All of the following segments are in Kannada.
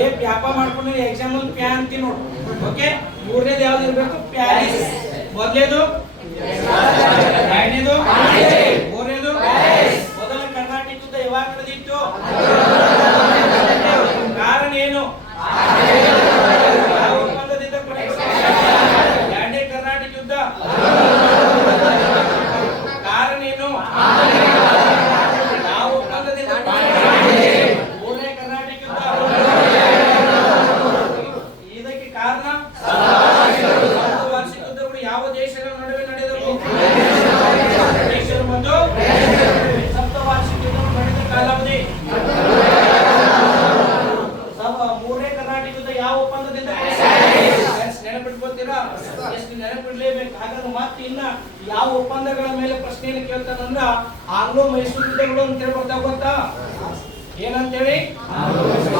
ಏ ವ್ಯಾಪ ಮಾಡ್ಕೊಂಡು ಎಕ್ಸಾಂಪಲ್ ಪ್ಯಾನ್ ಅಂತಿ ನೋಡು. ಓಕೆ, ಮೂರನೇದು ಯಾವ್ದು ಇರಬೇಕು? ಪ್ಯಾರಿಸ್. ಮೊದಲೇದು, ಎರಡನೇದು, ಮೂರನೇದು. ಮೊದಲ ಕರ್ನಾಟಕ ಯುದ್ಧ ಯಾವಾಗ ನಡೆದಿತ್ತು? ಕಾರಣ ಏನು? ಯಾವ ಒಪ್ಪಂದದಿಂದ ಎರಡನೇ ಕರ್ನಾಟಕ ಯುದ್ಧ ಕಾರಣ ಏನು? ಯಾವ ಒಪ್ಪಂದದಿಂದ ಮೂರನೇ ಕರ್ನಾಟಕ ಯುದ್ಧ ಇದಕ್ಕೆ ಕಾರಣ ವಾರ್ಷಿಕ ಯುದ್ಧಗಳು ಯಾವ ದೇಶಗಳ ನಡುವೆ ನಡೆದವು? ದೇಶಗಳು ಮತ್ತು ಸಪ್ತವಾರ್ಷಿಕ ಯುದ್ಧಗಳು ನಡೆದ ಕಾಲಾವಧಿ. ಮೂರನೇ ಕರ್ನಾಟಕ ಯುದ್ಧ ಯಾವ ಒಪ್ಪಂದದಿಂದ ನೆನಪಿಟ್ಕೊಳ್ತೀರಾ? ಎಷ್ಟು ನೆನಪಿಡ್ಲೇಬೇಕು. ಹಾಗಾದ್ರೆ ಮತ್ತೆ ಇನ್ನ ಯಾವ ಒಪ್ಪಂದಗಳ ಮೇಲೆ ಪ್ರಶ್ನೆಯನ್ನು ಕೇಳ್ತಾನಂದ್ರ ಆಂಗ್ಲೋ ಮೈಸೂರು ಯುದ್ಧಗಳು ಅಂತ ಹೇಳಿ ಬರ್ತಾ ಗೊತ್ತಾ? ಏನಂತೇಳಿ?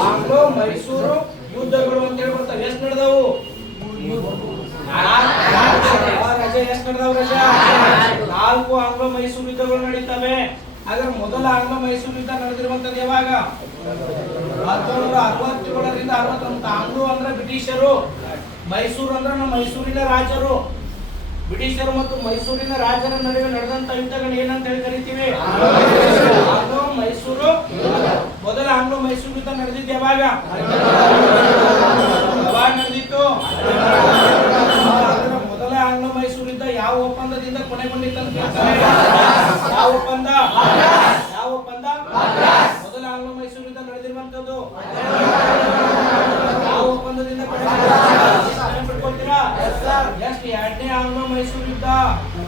ಆಂಗ್ಲೋ ಮೈಸೂರು ಯುದ್ಧಗಳು ಅಂತ ಹೇಳಿ ಬರ್ತಾವೆ. ಎಷ್ಟು ನಡೆದವು? ರಜೆ ಎಷ್ಟು ನಡೆದವು? ರಜಾ 4 ಆಂಗ್ಲೋ ಮೈಸೂರು ಯುದ್ಧಗಳು ನಡೀತವೆ. ಹಾಗಾದ್ರೆ ಮೊದಲ ಆಂಗ್ಲೋ ಮೈಸೂರು ಯುದ್ಧ ನಡೆದಿರುವಂತದ್ದು ಯಾವಾಗ? 1767ರಿಂದ 69. ಆಂಗ್ಲೋ ಅಂದ್ರೆ ಬ್ರಿಟಿಷರು, ಮೈಸೂರು ಅಂದ್ರೆ ನಮ್ಮ ಮೈಸೂರಿನ ರಾಜರು. ಬ್ರಿಟಿಷರು ಮತ್ತು ಮೈಸೂರಿನ ರಾಜರ ನಡುವೆ ನಡೆದಂತ ಯುದ್ಧಗಳು ಏನಂತ ಹೇಳಿ ಕರಿತೀವಿ? ಆಂಗ್ಲೋ ಮೈಸೂರು. ಮೊದಲ ಆಂಗ್ಲೋ ಮೈಸೂರು ಯುದ್ಧ ನಡೆದಿದ್ದು ಯಾವಾಗ? ಯಾವಾಗ ನಡೆದಿತ್ತು? ಮೊದಲ ಆಂಗ್ಲೋ ಮೈಸೂರು ಯುದ್ಧ ಯಾವ ಒಪ್ಪಂದದಿಂದ ಕೊನೆಗೊಂಡಿತ್ತು ಅಂತ ಕೇಳ್ತಾರೆ. ಯಾವ ಒಪ್ಪಂದ? ಯಾವ ಒಪ್ಪಂದ? ಮೊದಲ ಆಂಗ್ಲೋ ಮೈಸೂರು ಯುದ್ಧ ನಡೆದಿರುವಂತದ್ದು ಯಾವ ಒಪ್ಪಂದದಿಂದ ಕೊನೆಗೊಂಡಿದ್ದೀರಾ? ಎಷ್ಟು? ಎರಡನೇ ಆಂಗ್ಲೋ ಮೈಸೂರು ಯುದ್ಧ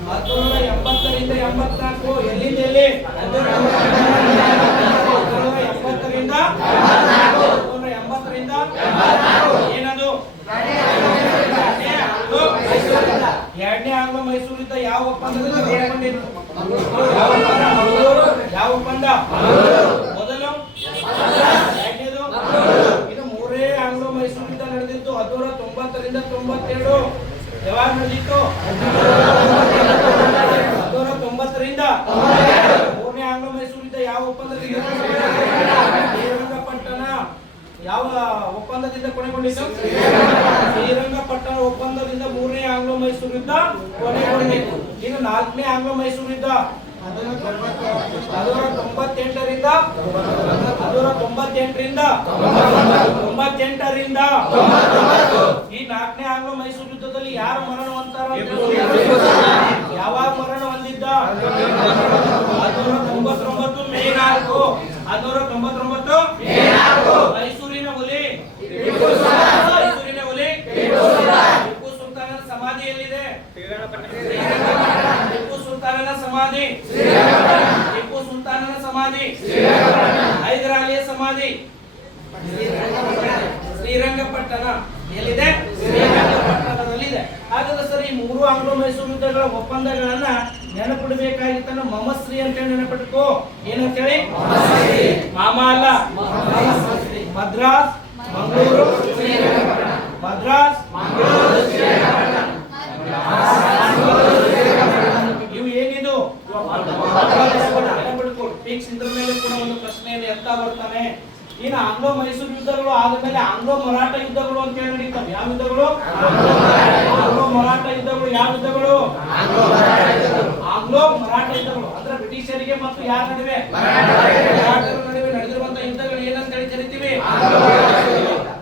1780ರಿಂದ 84. ಎಲ್ಲಿಂದ ಎಲ್ಲಿ? 1770ರಿಂದ 1780ರಿಂದ ಏನದು? ಎರಡನೇ ಆಂಗ್ಲೋ ಮೈಸೂರು ಯುದ್ಧ ಯಾವ ಒಪ್ಪಂದದಿಂದ ಕೊನೆಗೊಂಡಿತ್ತು? ಯಾವ ಒಪ್ಪಂದ? ಮೊದಲು, ಎರಡನೇದು, ಇದು ಮೂರೇ ಆಂಗ್ಲೋ ಮೈಸೂರು ಯುದ್ಧ ನಡೆದಿತ್ತು 1790ರಿಂದ 97. ಯಾವಾಗ ನಡೆದಿತ್ತು? 1790ರಿಂದ. ಮೂರನೇ ಆಂಗ್ಲೋ ಮೈಸೂರು ಯುದ್ಧ ಯಾವ ಒಪ್ಪಂದದಿಂದ? ಶ್ರೀರಂಗಪಟ್ಟಣ. ಯಾವ ಒಪ್ಪಂದದಿಂದ ಕೊನೆಗೊಂಡಿತ್ತು? ಶ್ರೀರಂಗಪಟ್ಟಣ ಒಪ್ಪಂದದಿಂದ ಮೂರನೇ ಆಂಗ್ಲೋ ಮೈಸೂರು ಯುದ್ಧ ಕೊನೆಗೊಂಡಿತ್ತು. ಇನ್ನು ನಾಲ್ಕನೇ ಆಂಗ್ಲೋ ಮೈಸೂರು ಯುದ್ಧ 1798ರಿಂದ 98ರಿಂದ ಈ ನಾಲ್ಕನೇ ಆಂಗ್ಲೋ ಮೈಸೂರು ಯುದ್ಧದಲ್ಲಿ ಯಾರು ಮರಣ ಹೊಂತಾರ? ಯಾವಾಗ ಮರಣ ಹೊಂದಿದ್ದ? 1799 ಮೇ 4. 1799 ಮೈಸೂರಿನ ಹುಲಿ. ಮೈಸೂರಿನ ಹುಲಿ ಟಿಪ್ಪು ಸುಲ್ತಾನನ ಸಮಾಧಿ ಎಲ್ಲಿದೆ? ಟಿಪ್ಪು ಸುಲ್ತಾನನ ಸಮಾಧಿ. ಟಿಪ್ಪು ಸುಲ್ತಾನನ ಸಮಾಧಿ. ಹೈದರ್ ಅಲಿಯ ಸಮಾಧಿ ಶ್ರೀರಂಗಪಟ್ಟಣ. ಎಲ್ಲಿದೆ? ಶ್ರೀರಂಗಪಟ್ಟಣದಲ್ಲಿದೆ. ಹಾಗಾದ್ರೆ ಸರ್, ಈ ಮೂರು ಆಂಗ್ಲೋ ಮೈಸೂರು ಯುದ್ಧಗಳ ಒಪ್ಪಂದಗಳನ್ನ ನೆನಪಿಡಬೇಕಾಗಿತ್ತನ್ನ ಮಮಶ್ರೀ ಅಂತ ಹೇಳಿ ನೆನಪಿಟ್ಕೋ. ಏನಂತೇಳಿ? ಮಾಮ ಅಲ್ಲ, ಮದ್ರಾಸ್, ಮಂಗಳೂರು, ಮದ್ರಾಸ್, ಇವು ಏನಿದು ನೆನಪಿಟ್ಕೋ. ಫಿಕ್ಸ್. ಇದ್ರ ಮೇಲೆ ಕೂಡ ಒಂದು ಪ್ರಶ್ನೆಯನ್ನು ಎತ್ತಾ ಬರ್ತಾನೆ. ಇನ್ನು ಆಂಗ್ಲೋ ಮೈಸೂರು ಯುದ್ಧಗಳು ಆದ್ಮೇಲೆ ಆಂಗ್ಲೋ ಮರಾಠ ಯುದ್ಧಗಳು ಅಂತ ಹೇಳಿ ನಡೀತವೆ. ಯಾವ ಯುದ್ಧಗಳು? ಆಂಗ್ಲೋ ಮರಾಠ ಯುದ್ಧಗಳು. ಯಾವ ಯುದ್ಧಗಳು? ಆಂಗ್ಲೋ ಮರಾಠ ಯುದ್ಧಗಳು. ಅಂದ್ರೆ ಬ್ರಿಟಿಷರಿಗೆ ಮತ್ತು ಯಾರ ನಡುವೆ? ಮರಾಠರ ನಡುವೆ ನಡೆದಿರುವಂತಹ ಯುದ್ಧಗಳು ಏನಂತ ಹೇಳಿ ಕರಿತೀವಿ?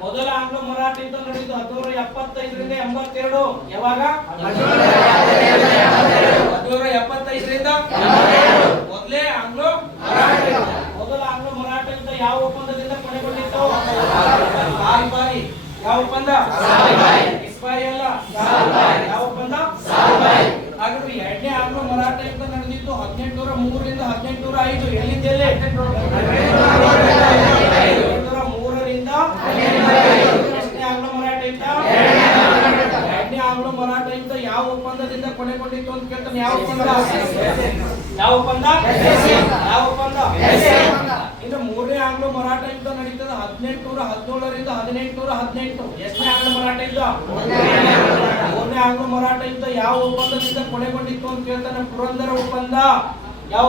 ಮೊದಲ ಆಂಗ್ಲೋ ಮರಾಠ ಯುದ್ಧ ನಡೆದಿದ್ದು 1775ರಿಂದ 82. ಯಾವಾಗ? 1775ರಿಂದ. ಮೊದಲೇ ಆಂಗ್ಲೋ ಮರಾಠ ಯುದ್ಧ. ಮೊದಲ ಆಂಗ್ಲೋ ಮರಾಠ ಯುದ್ಧ ಯಾವ ಒಪ್ಪಂದದಿಂದ ಕೊನೆಗೊಂಡಿತ್ತು? ಸಾಲ್ಬಾಯಿ. ಯಾವ ಒಪ್ಪಂದ? ಇಸ್ಪಾಯಿ ಅಲ್ಲ, ಯಾವ ಒಪ್ಪಂದ? ಹಾಗಾದ್ರೆ ಎರಡನೇ ಆಂಗ್ಲೋ ಮರಾಠ ಯುದ್ಧ ನಡೆದಿತ್ತು 1803ರಿಂದ 1805. ಎಲ್ಲಿಂದ ಎಲ್ಲಿ? 1803ರಿಂದ. ಎಷ್ಟನೇ ಆಂಗ್ಲೋ ಮರಾಠ ಯುದ್ಧ? ಎರಡನೇ ಆಂಗ್ಲೋ ಮರಾಠ ಯುದ್ಧ ಯಾವ ಒಪ್ಪಂದದಿಂದ ಕೊನೆಗೊಂಡಿತ್ತು ಅಂತ ಕೇಳ್ತಾನೆ. ಯಾವ ಒಪ್ಪಂದ? ಯಾವ ಒಪ್ಪಂದ? ಯಾವ ಒಪ್ಪಂದ? ಇನ್ನು ಮೂರನೇ ಆಂಗ್ಲೋ ಮರಾಠ ಯುದ್ಧ ನಡೀತದೆ 1817ರಿಂದ 1818. ಎಷ್ಟನೇ ಆಂಗ್ಲೋ ಮರಾಠ ಯುದ್ಧ? ಮೂರನೇ ಆಂಗ್ಲೋ ಮರಾಠ ಯುದ್ಧ ಯಾವ ಒಪ್ಪಂದದಿಂದ ಕೊನೆಗೊಂಡಿತ್ತು ಅಂತ ಕೇಳ್ತಾನೆ. ಪುರಂದರ ಒಪ್ಪಂದ. ಯಾವ